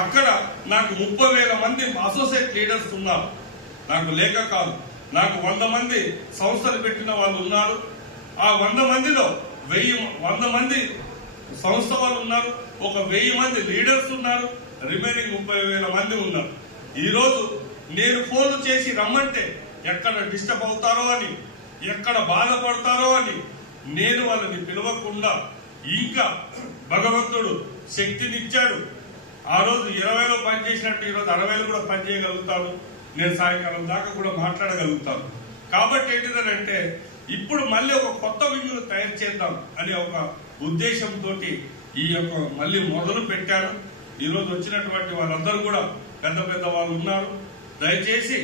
అక్కడ నాకు 30,000 మంది అసోసియేట్ లీడర్స్ ఉన్నారు. నాకు లేక కాదు, నాకు 100 మంది సంస్థలు పెట్టిన వాళ్ళు ఉన్నారు. ఆ 100 మందిలో 100 మంది సంస్థ వాళ్ళు ఉన్నారు, ఒక 1000 మంది లీడర్స్ ఉన్నారు, రిమైనింగ్ 30,000 మంది ఉన్నారు. ఈరోజు నేను ఫోన్లు చేసి రమ్మంటే ఎక్కడ డిస్టర్బ్ అవుతారో అని, ఎక్కడ బాధపడతారో అని నేను వాళ్ళని పిలవకుండా, ఇంకా భగవంతుడు శక్తినిచ్చాడు. ఆ రోజు 20లో పనిచేసినట్టు ఈరోజు 60లో కూడా పనిచేయగలుగుతాను. నేను సాయంకాలం దాకా కూడా మాట్లాడగలుగుతాను. కాబట్టి ఏంటిదంటే ఇప్పుడు మళ్ళీ ఒక కొత్త వింగును తయారు చేద్దాం అనే ఒక ఉద్దేశంతో ఈ యొక్క మళ్ళీ మొదలు పెట్టాను. ఈరోజు వచ్చినటువంటి వాళ్ళందరూ కూడా పెద్ద పెద్ద వాళ్ళు ఉన్నారు. దయచేసి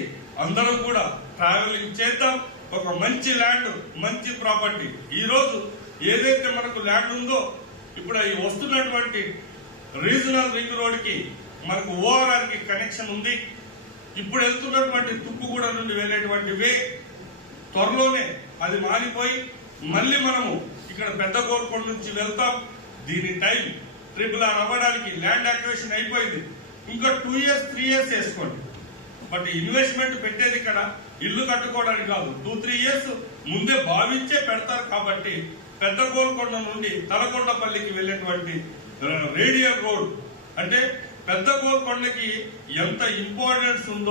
అందరం కూడా ట్రావెలింగ్ చేద్దాం. ఒక మంచి ల్యాండ్, మంచి ప్రాపర్టీ. ఈరోజు ఏదైతే మనకు ల్యాండ్ ఉందో, ఇప్పుడు ఈ వస్తున్నటువంటి రీజనల్ రింగ్ రోడ్ కి మనకు ఓఆర్ఆర్ కి కనెక్షన్ ఉంది. ఇప్పుడు వెళ్తున్నటువంటి తుక్కుగూడ నుండి వెళ్ళేటువంటి వే త్వరలోనే అది మారిపోయి మళ్ళీ మనము ఇక్కడ పెద్ద గోల్కొండ నుంచి వెళ్తాం. దీని టైం RRR అవ్వడానికి ల్యాండ్ అక్విజిషన్ అయిపోయింది. ఇంకా 2 years 3 years వేసుకోండి. బట్ ఇన్వెస్ట్మెంట్ పెట్టేది ఇక్కడ ఇల్లు కట్టుకోవడానికి కాదు, 2-3 years ముందే భావించే పెడతారు. కాబట్టి పెద్ద గోల్కొండ నుండి తలకొండపల్లికి వెళ్ళేటువంటి రేడియల్ రోడ్, అంటే పెద్ద గోల్కొండకి ఎంత ఇంపార్టెన్స్ ఉందో